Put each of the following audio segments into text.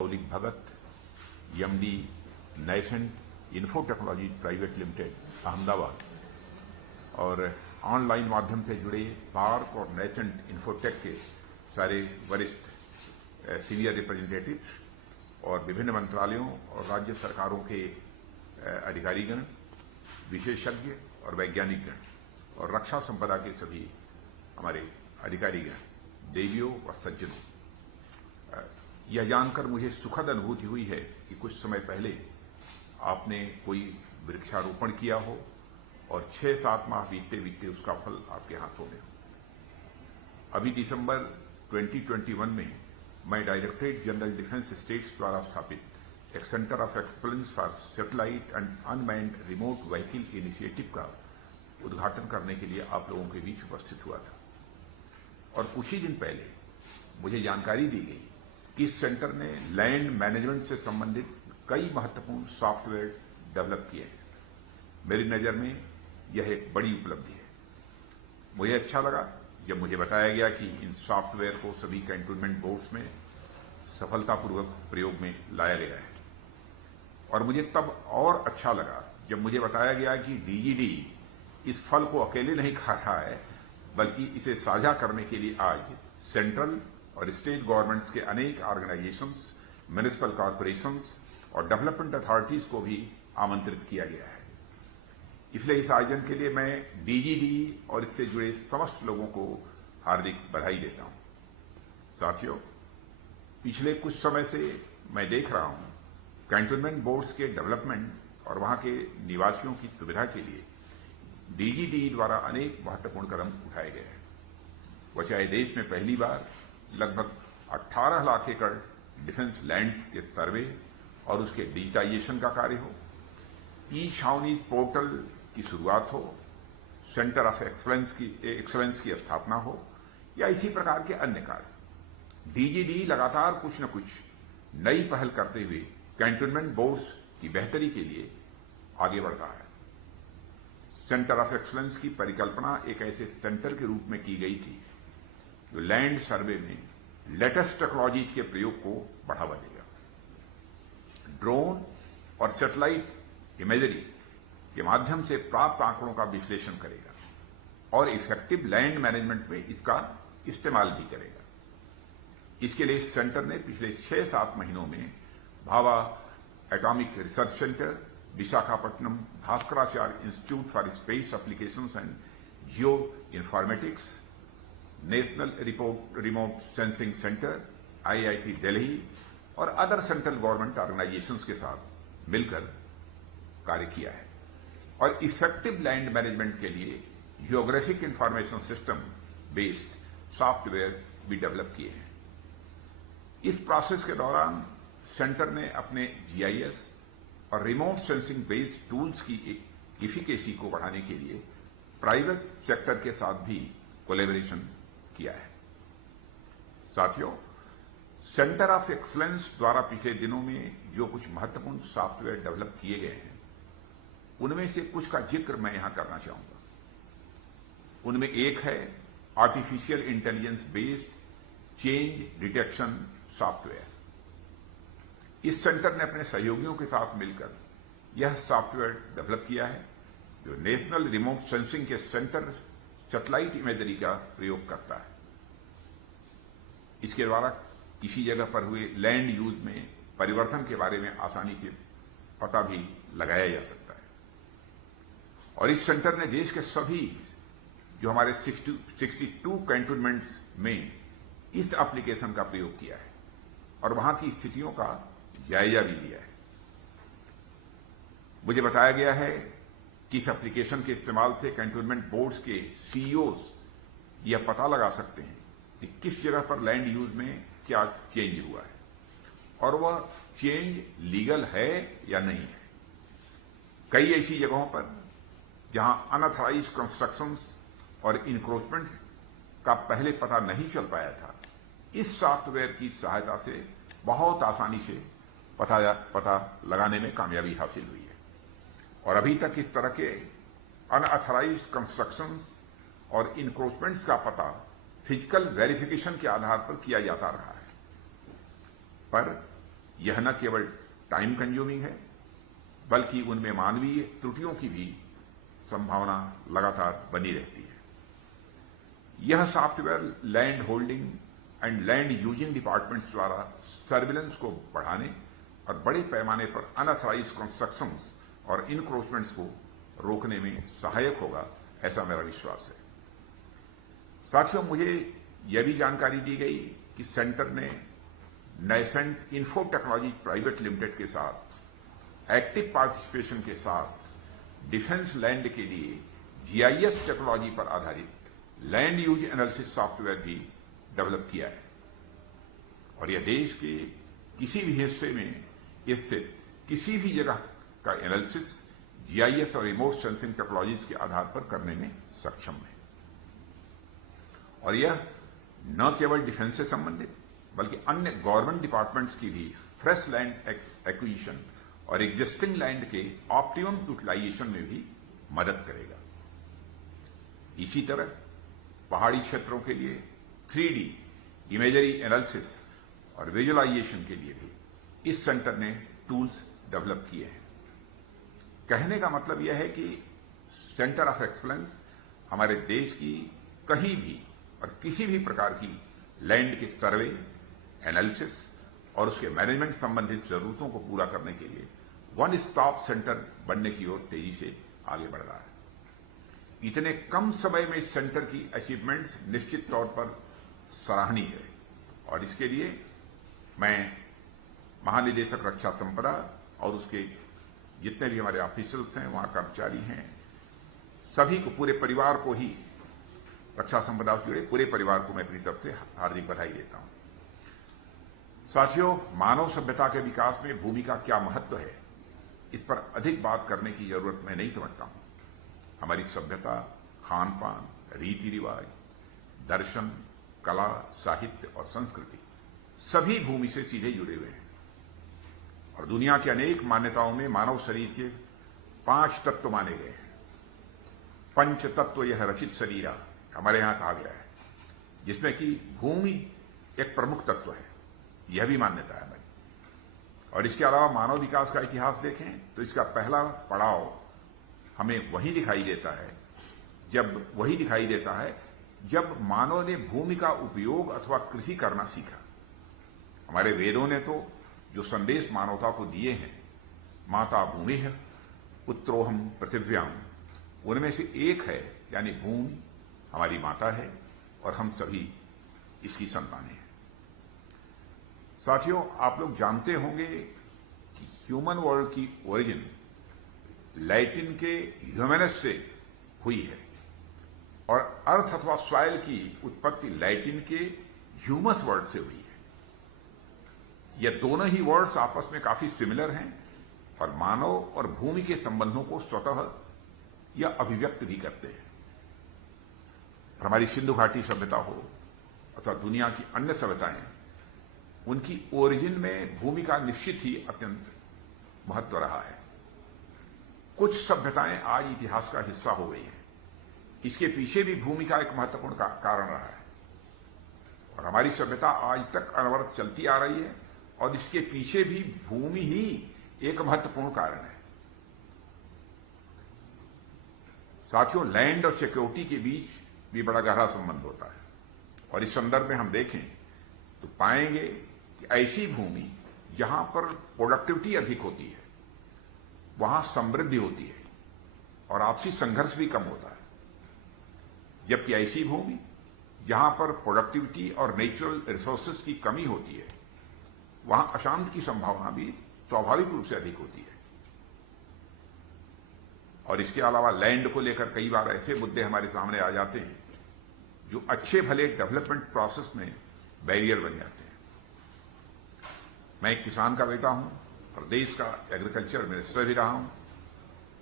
मौलिक Bhagat, MD, Nascent Info Technology Private Limited, Ahmedabad, और online माध्यम से जुड़े पार्क और नेसेंट इन्फोटेक के सारे वरिष्ठ सीनियर रिप्रेजेंटेटिव्स और विभिन्न मंत्रालयों और राज्य सरकारों के अधिकारीगण, विशेषज्ञ और वैज्ञानिकगण और रक्षा संपदा के सभी हमारे अधिकारीगण, देवियों और सज्जनों, यह जानकर मुझे सुखद अनुभूति हुई है कि कुछ समय पहले आपने कोई वृक्षारोपण किया हो और 6-7 माह बीतते बीतते उसका फल आपके हाथों में हो। अभी दिसंबर 2021 में मैं डायरेक्टरेट जनरल डिफेंस स्टेट्स द्वारा स्थापित एक centre of excellence for satellite and unmanned remote vehicle initiative का उद्घाटन करने के लिए आप लोगों के बीच उपस्थित हुआ था। और कुछ ही दिन पहले मुझे जानकारी दी गई कि इस सेंटर ने लैंड मैनेजमेंट से संबंधित कई महत्वपूर्ण सॉफ्टवेयर डेवलप किए हैं। मेरी नजर में यह एक बड़ी उपलब्धि है। मुझे अच्छा लगा जब मुझे बताया गया कि इन सॉफ्टवेयर को सभी कैंटोनमेंट बोर्ड्स में सफलतापूर्वक प्रयोग में लाया गया है। और मुझे तब और अच्छा लगा जब मुझे बताया गया कि डीजीडी इस फल को अकेले नहीं खा रहा है, बल्कि इसे साझा करने के लिए आज सेंट्रल और स्टेट गवर्नमेंट्स के अनेक ऑर्गेनाइजेशंस, म्युनिसिपल कॉर्पोरेशंस और डेवलपमेंट अथॉरिटीज को भी आमंत्रित किया गया है। इसलिए इस आयोजन के लिए मैं डीजीडी और इससे जुड़े समस्त लोगों को हार्दिक बधाई देता हूं। साथियों, पिछले कुछ समय से मैं देख रहा हूं कैंटोनमेंट बोर्ड्स के डेवलपमेंट और वहां के निवासियों की सुविधा के लिए डीजीडी द्वारा अनेक महत्वपूर्ण कदम उठाए गए हैं। वह चाहे देश में पहली बार लगभग 18 लाख एकड़ डिफेंस लैंड्स के सर्वे और उसके डिजिटाइजेशन का कार्य हो, ई छावनी पोर्टल की शुरुआत हो, सेंटर ऑफ एक्सलेंस की स्थापना हो, या इसी प्रकार के अन्य कार्य। डीजीडी लगातार कुछ न कुछ नई पहल करते हुए कैंटोनमेंट बोर्ड्स की बेहतरी के लिए आगे बढ़ रहा है। सेंटर ऑफ एक्सलेंस की परिकल्पना एक ऐसे सेंटर के रूप में की गई थी जो लैंड सर्वे में लेटेस्ट टेक्नोलॉजीज के प्रयोग को बढ़ावा देगा, ड्रोन और सैटेलाइट इमेजरी के माध्यम से प्राप्त आंकड़ों का विश्लेषण करेगा और इफेक्टिव लैंड मैनेजमेंट में इसका इस्तेमाल भी करेगा। इसके लिए इस सेंटर ने पिछले 6-7 महीनों में Bhabha atomic research centre, Visakhapatnam Bhaskaracharya institute for space applications and geo informatics, national remote sensing centre, IIT Delhi और अदर सेंट्रल गवर्नमेंट ऑर्गेनाइजेशंस के साथ मिलकर कार्य किया है और इफेक्टिव लैंड मैनेजमेंट के लिए geographic information system based software भी डेवलप किए हैं। इस प्रोसेस के दौरान सेंटर ने अपने जीआईएस और रिमोट सेंसिंग बेस्ड टूल्स की इफिकेसी को बढ़ाने के लिए प्राइवेट सेक्टर के साथ भी कोलैबोरेशन किया है। साथियों, सेंटर ऑफ एक्सलेंस द्वारा पिछले दिनों में जो कुछ महत्वपूर्ण सॉफ्टवेयर डेवलप किए गए हैं, उनमें से कुछ का जिक्र मैं यहां करना चाहूंगा। उनमें एक है artificial intelligence based change detection software. इस सेंटर ने अपने सहयोगियों के साथ मिलकर यह सॉफ्टवेयर डेवलप किया है जो नेशनल रिमोट सेंसिंग के सेंटर सैटेलाइट इमेजरी का प्रयोग करता है। इसके द्वारा किसी जगह पर हुए लैंड यूज में परिवर्तन के बारे में आसानी से पता भी लगाया जा सकता है। और इस सेंटर ने देश के सभी जो हमारे 62 कैंटोनमेंट्स में इस एप्लीकेशन का प्रयोग किया है और वहां की स्थितियों का जायजा भी लिया है। मुझे बताया गया है कि इस एप्लीकेशन के इस्तेमाल से कैंटोनमेंट बोर्ड्स के सीईओज यह पता लगा सकते हैं कि किस जगह पर लैंड यूज में क्या चेंज हुआ है और वह चेंज लीगल है या नहीं है। कई ऐसी जगहों पर जहां अनऑथराइज्ड कंस्ट्रक्शंस और इंक्रोचमेंट्स का पहले पता नहीं चल पाया था, इस सॉफ्टवेयर की सहायता से बहुत आसानी से पता लगाने में कामयाबी हासिल हुई है। और अभी तक इस तरह के अनऑथराइज्ड कंस्ट्रक्शंस और इंक्रोचमेंट्स का पता फिजिकल वेरिफिकेशन के आधार पर किया जाता रहा है। पर यह न केवल टाइम कंज्यूमिंग है, बल्कि उनमें मानवीय त्रुटियों की भी संभावना लगातार बनी रहती है। यह software land holding and land using departments द्वारा सर्विलेंस को बढ़ाने और बड़े पैमाने पर अनऑथराइज्ड कंस्ट्रक्शंस और इनक्रोचमेंट्स को रोकने में सहायक होगा, ऐसा मेरा विश्वास है। साथियों, मुझे यह भी जानकारी दी गई कि सेंटर ने नैसेंट इन्फो टेक्नोलॉजी प्राइवेट लिमिटेड के साथ एक्टिव पार्टिसिपेशन के साथ डिफेंस लैंड के लिए जीआईएस टेक्नोलॉजी पर आधारित लैंड यूज एनालिसिस सॉफ्टवेयर भी डेवलप किया है और यह देश के किसी भी हिस्से में स्थित किसी भी जगह का एनालिसिस जीआईएस और रिमोट सेंसिंग टेक्नोलॉजीज के आधार पर करने में सक्षम है। और यह न केवल डिफेंस से संबंधित बल्कि अन्य गवर्नमेंट डिपार्टमेंट्स की भी फ्रेश लैंड एक्विजिशन और एग्जिस्टिंग लैंड के ऑप्टिमम यूटिलाइजेशन में भी मदद करेगा। इसी तरह पहाड़ी क्षेत्रों के लिए 3D इमेजरी एनालिसिस और विजुअलाइजेशन के लिए भी इस सेंटर ने टूल्स डेवलप किए हैं। कहने का मतलब यह है कि सेंटर ऑफ एक्सलेंस हमारे देश की कहीं भी और किसी भी प्रकार की लैंड के सर्वे, एनालिसिस और उसके मैनेजमेंट संबंधित जरूरतों को पूरा करने के लिए वन स्टॉप सेंटर बनने की ओर तेजी से आगे बढ़ रहा है। इतने कम समय में इस सेंटर की अचीवमेंट्स निश्चित तौर पर सराहनीय है और इसके लिए मैं महानिदेशक रक्षा संपदा और उसके जितने भी हमारे ऑफिसर्स हैं, वहां कर्मचारी हैं, सभी को, पूरे परिवार को ही, रक्षा संपदा से जुड़े पूरे परिवार को मैं अपनी तरफ से हार्दिक बधाई देता हूं। साथियों, मानव सभ्यता के विकास में भूमि का क्या महत्व है, इस पर अधिक बात करने की जरूरत मैं नहीं समझता हूं। हमारी सभ्यता, खान पान, रीति रिवाज, दर्शन, कला, साहित्य और संस्कृति सभी भूमि से सीधे जुड़े हुए हैं और दुनिया की अनेक मान्यताओं में मानव शरीर के 5 तत्व माने गए हैं। पंच तत्व यह रचित शरीरा हमारे यहां कहा गया है, जिसमें कि भूमि एक प्रमुख तत्व है, यह भी मान्यता है हमारी। और इसके अलावा मानव विकास का इतिहास देखें तो इसका पहला पड़ाव हमें वही दिखाई देता है जब मानव ने भूमि का उपयोग अथवा कृषि करना सीखा। हमारे वेदों ने तो जो संदेश मानवता को दिए हैं, माता भूमि है पुत्रोहम पृथिव्याम, उनमें से एक है, यानी भूमि हमारी माता है और हम सभी इसकी संतानें हैं। साथियों, आप लोग जानते होंगे कि ह्यूमन वर्ल्ड की ओरिजिन लैटिन के ह्यूमनस से हुई है और अर्थ अथवा सॉइल की उत्पत्ति लैटिन के ह्यूमस वर्ड से हुई है। यह दोनों ही वर्ड्स आपस में काफी सिमिलर हैं और मानव और भूमि के संबंधों को स्वतः यह अभिव्यक्त भी करते हैं। हमारी सिंधु घाटी सभ्यता हो अथवा दुनिया की अन्य सभ्यताएं, उनकी ओरिजिन में भूमि का निश्चित ही अत्यंत महत्व रहा है। कुछ सभ्यताएं आज इतिहास का हिस्सा हो गई हैं, इसके पीछे भी भूमि का एक महत्वपूर्ण कारण रहा है और हमारी सभ्यता आज तक अनवरत चलती आ रही है और इसके पीछे भी भूमि ही एक महत्वपूर्ण कारण है। साथियों, लैंड और सिक्योरिटी के बीच भी बड़ा गहरा संबंध होता है और इस संदर्भ में हम देखें तो पाएंगे कि ऐसी भूमि जहां पर प्रोडक्टिविटी अधिक होती है, वहां समृद्धि होती है और आपसी संघर्ष भी कम होता है, जबकि ऐसी भूमि जहां पर प्रोडक्टिविटी और नेचुरल रिसोर्सेज की कमी होती है, वहां अशांति की संभावना भी स्वाभाविक रूप से अधिक होती है। और इसके अलावा लैंड को लेकर कई बार ऐसे मुद्दे हमारे सामने आ जाते हैं जो अच्छे भले डेवलपमेंट प्रोसेस में बैरियर बन जाते हैं। मैं एक किसान का बेटा हूं और देश का एग्रीकल्चर मिनिस्टर भी रहा हूं।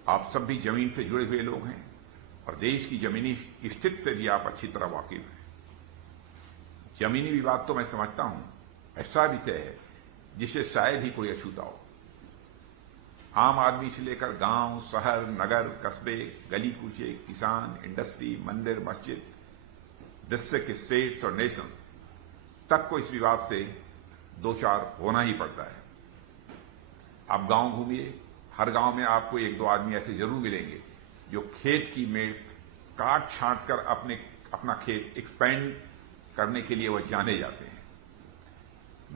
आप सब भी जमीन से जुड़े हुए लोग हैं और देश की जमीनी स्थिति से भी आप अच्छी तरह वाकिफ हैं। जमीनी विवाद तो मैं समझता हूं ऐसा विषय है जिसे शायद ही कोई अछूता हो। आम आदमी से लेकर गांव, शहर, नगर, कस्बे, गली कूचे, किसान, इंडस्ट्री, मंदिर, मस्जिद, डिस्ट्रिक्ट, स्टेट्स और नेशन तक को इस विवाद से दो चार होना ही पड़ता है। आप गांव घूमिए, हर गांव में आपको एक दो आदमी ऐसे जरूर मिलेंगे जो खेत की मेड़ काट छांट कर अपना खेत एक्सपेंड करने के लिए वह जाने जाते हैं।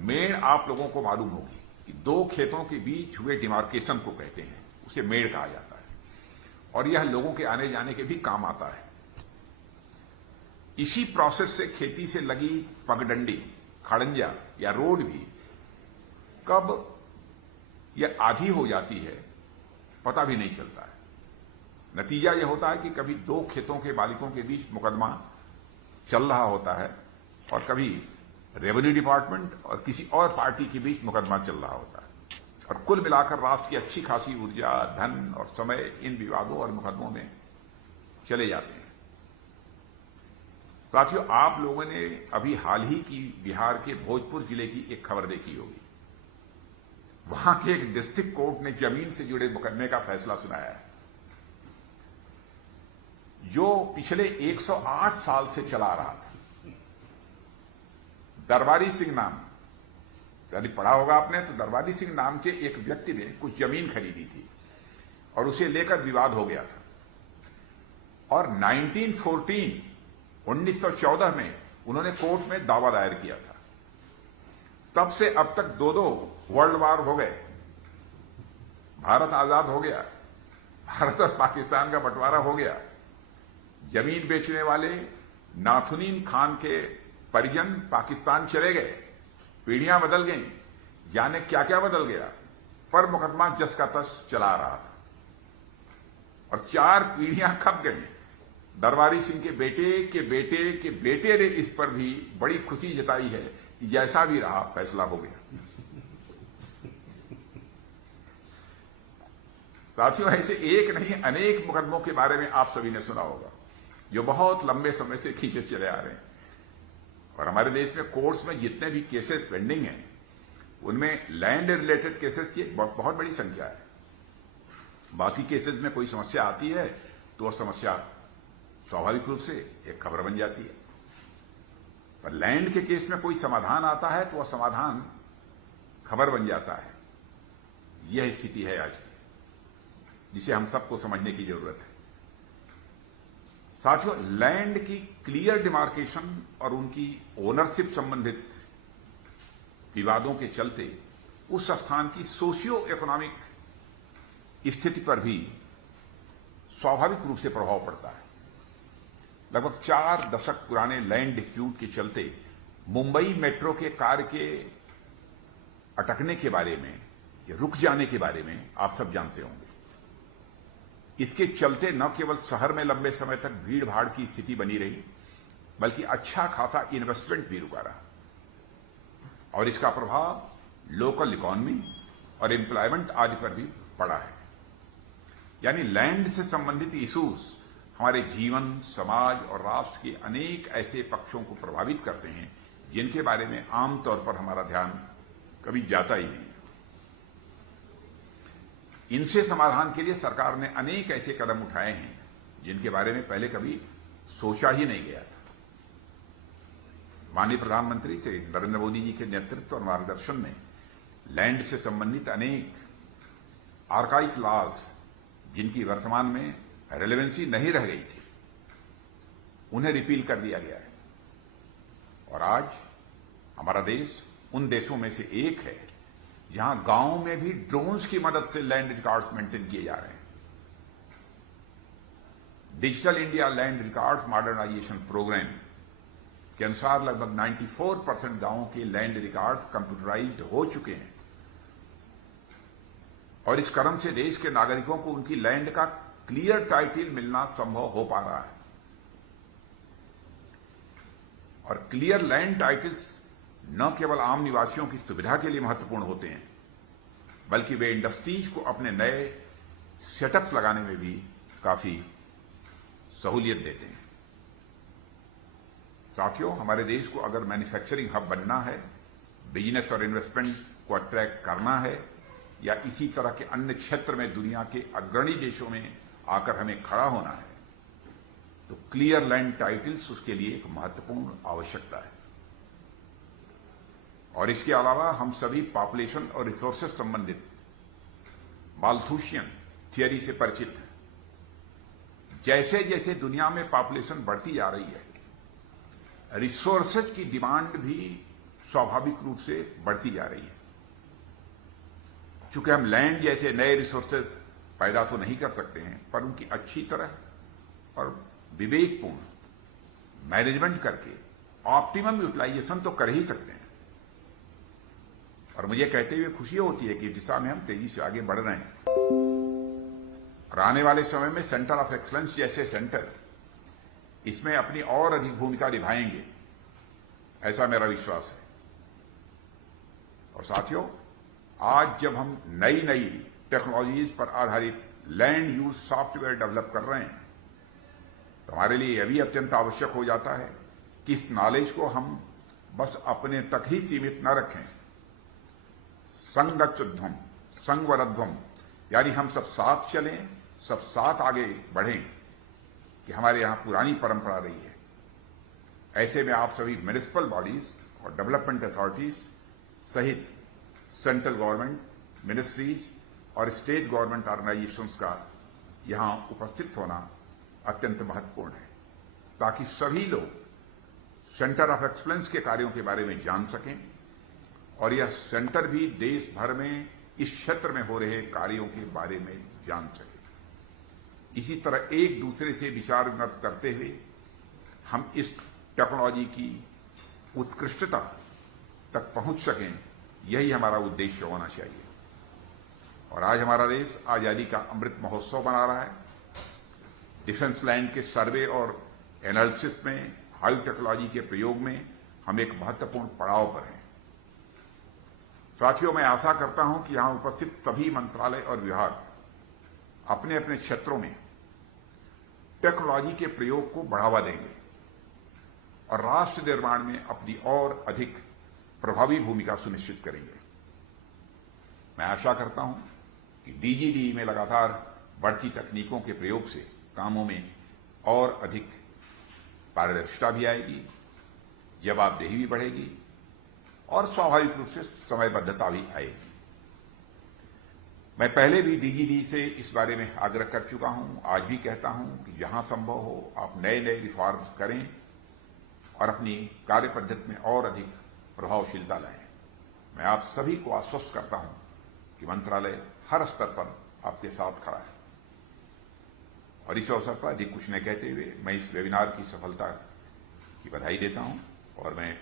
मेड़ आप लोगों को मालूम होगी कि दो खेतों के बीच हुए डिमार्केशन को कहते हैं, उसे मेड़ कहा जाता है, और यह लोगों के आने जाने के भी काम आता है। इसी प्रोसेस से खेती से लगी पगडंडी, खड़ंजा या रोड भी कब यह आधी हो जाती है पता भी नहीं चलता है। नतीजा यह होता है कि कभी दो खेतों के मालिकों के बीच मुकदमा चल रहा होता है और कभी रेवेन्यू डिपार्टमेंट और किसी और पार्टी के बीच मुकदमा चल रहा होता है, और कुल मिलाकर राष्ट्र की अच्छी खासी ऊर्जा, धन और समय इन विवादों और मुकदमों में चले जाते हैं। साथियों, आप लोगों ने अभी हाल ही की बिहार के भोजपुर जिले की एक खबर देखी होगी। वहां के एक डिस्ट्रिक्ट कोर्ट ने जमीन से जुड़े मुकदमे का फैसला सुनाया है जो पिछले 108 साल से चला रहा था। दरबारी सिंह नाम, यदि पढ़ा होगा आपने तो, दरबारी सिंह नाम के एक व्यक्ति ने कुछ जमीन खरीदी थी और उसे लेकर विवाद हो गया था, और 1914 में उन्होंने कोर्ट में दावा दायर किया था। तब से अब तक दो वर्ल्ड वार हो गए, भारत आजाद हो गया, भारत और पाकिस्तान का बंटवारा हो गया, जमीन बेचने वाले नाथुनीन खान के परिजन पाकिस्तान चले गए, पीढ़ियां बदल गईं, जाने क्या क्या बदल गया, पर मुकदमा जस का तस चला रहा था और 4 पीढ़ियां खप गई। दरबारी सिंह के बेटे के बेटे के बेटे ने इस पर भी बड़ी खुशी जताई है कि जैसा भी रहा फैसला हो गया। साथियों, ऐसे एक नहीं अनेक मुकदमों के बारे में आप सभी ने सुना होगा जो बहुत लंबे समय से खींचे चले आ रहे हैं, और हमारे देश में कोर्ट्स में जितने भी केसेस पेंडिंग हैं उनमें लैंड रिलेटेड केसेस की बहुत बड़ी संख्या है। बाकी केसेस में कोई समस्या आती है तो वह समस्या स्वाभाविक रूप से एक खबर बन जाती है, पर लैंड के केस में कोई समाधान आता है तो वह समाधान खबर बन जाता है। यह स्थिति है आज की, जिसे हम सबको समझने की जरूरत है। साथियों, लैंड की क्लियर डिमार्केशन और उनकी ओनरशिप संबंधित विवादों के चलते उस स्थान की सोशियो इकोनॉमिक स्थिति पर भी स्वाभाविक रूप से प्रभाव पड़ता है। लगभग 4 दशक पुराने लैंड डिस्प्यूट के चलते मुंबई मेट्रो के कार्य के अटकने के बारे में या रुक जाने के बारे में आप सब जानते होंगे। इसके चलते न केवल शहर में लंबे समय तक भीड़ भाड़ की स्थिति बनी रही, बल्कि अच्छा खासा इन्वेस्टमेंट भी रुका रहा, और इसका प्रभाव लोकल इकोनॉमी और एम्प्लॉयमेंट आदि पर भी पड़ा है। यानी लैंड से संबंधित इश्यूज हमारे जीवन, समाज और राष्ट्र के अनेक ऐसे पक्षों को प्रभावित करते हैं जिनके बारे में आमतौर पर हमारा ध्यान कभी जाता ही नहीं। इनसे समाधान के लिए सरकार ने अनेक ऐसे कदम उठाए हैं जिनके बारे में पहले कभी सोचा ही नहीं गया था। माननीय प्रधानमंत्री श्री नरेंद्र मोदी जी के नेतृत्व और मार्गदर्शन में लैंड से संबंधित अनेक आर्काइक लॉज, जिनकी वर्तमान में रेलेवेंसी नहीं रह गई थी, उन्हें रिपील कर दिया गया है, और आज हमारा देश उन देशों में से एक है जहां गांवों में भी ड्रोन्स की मदद से लैंड रिकॉर्ड्स मेंटेन किए जा रहे हैं। Digital India land records modernisation programme के अनुसार लगभग 94% गांवों के लैंड रिकॉर्ड्स कंप्यूटराइज्ड हो चुके हैं, और इस क्रम से देश के नागरिकों को उनकी लैंड का क्लियर टाइटल मिलना संभव हो पा रहा है। और क्लियर लैंड टाइटल्स न केवल आम निवासियों की सुविधा के लिए महत्वपूर्ण होते हैं, बल्कि वे इंडस्ट्रीज को अपने नए सेटअप्स लगाने में भी काफी सहूलियत देते हैं। साथियों, हमारे देश को अगर मैन्युफैक्चरिंग हब बनना है, बिजनेस और इन्वेस्टमेंट को अट्रैक्ट करना है, या इसी तरह के अन्य क्षेत्र में दुनिया के अग्रणी देशों में आकर हमें खड़ा होना है, तो क्लियर लैंड टाइटल्स उसके लिए एक महत्वपूर्ण आवश्यकता है। और इसके अलावा हम सभी पॉपुलेशन और रिसोर्सेज संबंधित माल्थूशियन थियरी से परिचित हैं। जैसे जैसे दुनिया में पॉपुलेशन बढ़ती जा रही है, रिसोर्सेज की डिमांड भी स्वाभाविक रूप से बढ़ती जा रही है। चूंकि हम लैंड जैसे नए रिसोर्सेज पैदा तो नहीं कर सकते हैं, पर उनकी अच्छी तरह और विवेकपूर्ण मैनेजमेंट करके ऑप्टिमम यूटिलाइजेशन तो कर ही सकते हैं। और मुझे कहते हुए खुशी होती है कि इस दिशा में हम तेजी से आगे बढ़ रहे हैं और आने वाले समय में सेंटर ऑफ एक्सलेंस जैसे सेंटर इसमें अपनी और अधिक भूमिका निभाएंगे, ऐसा मेरा विश्वास है। और साथियों, आज जब हम नई नई टेक्नोलॉजीज पर आधारित लैंड यूज सॉफ्टवेयर डेवलप कर रहे हैं, तो हमारे लिए यह भी अत्यंत आवश्यक हो जाता है कि इस नॉलेज को हम बस अपने तक ही सीमित न रखें। संगच्चुध्वम संगवरध्वम, यानी हम सब साथ चलें, सब साथ आगे बढ़ें, कि हमारे यहां पुरानी परंपरा रही है। ऐसे में आप सभी म्युनिसिपल बॉडीज और डेवलपमेंट अथॉरिटीज सहित सेंट्रल गवर्नमेंट, मिनिस्ट्रीज और स्टेट गवर्नमेंट ऑर्गेनाइजेशंस का यहां उपस्थित होना अत्यंत महत्वपूर्ण है, ताकि सभी लोग सेंटर ऑफ एक्सलेंस के कार्यों के बारे में जान सकें और यह सेंटर भी देश भर में इस क्षेत्र में हो रहे कार्यों के बारे में जान सके। इसी तरह एक दूसरे से विचार विमर्श करते हुए हम इस टेक्नोलॉजी की उत्कृष्टता तक पहुंच सकें, यही हमारा उद्देश्य होना चाहिए। और आज हमारा देश आजादी का अमृत महोत्सव मना रहा है। डिफेंस लैंड के सर्वे और एनालिसिस में हाई टेक्नोलॉजी के प्रयोग में हम एक महत्वपूर्ण पड़ाव पर हैं। साथियों, मैं आशा करता हूं कि यहां उपस्थित सभी मंत्रालय और विभाग अपने अपने क्षेत्रों में टेक्नोलॉजी के प्रयोग को बढ़ावा देंगे और राष्ट्र निर्माण में अपनी और अधिक प्रभावी भूमिका सुनिश्चित करेंगे। मैं आशा करता हूं कि डीजीडी में लगातार बढ़ती तकनीकों के प्रयोग से कामों में और अधिक पारदर्शिता भी आएगी, जवाबदेही भी बढ़ेगी और स्वाभाविक रूप से समयबद्धता भी आएगी। मैं पहले भी डीजीडी से इस बारे में आग्रह कर चुका हूं, आज भी कहता हूं कि जहां संभव हो आप नए नए रिफॉर्म्स करें और अपनी कार्य पद्धति में और अधिक प्रभावशीलता लाएं। मैं आप सभी को आश्वस्त करता हूं कि मंत्रालय हर स्तर पर आपके साथ खड़ा है। और इस अवसर पर अधिक कुछ न कहते हुए मैं इस वेबिनार की सफलता की बधाई देता हूं और मैं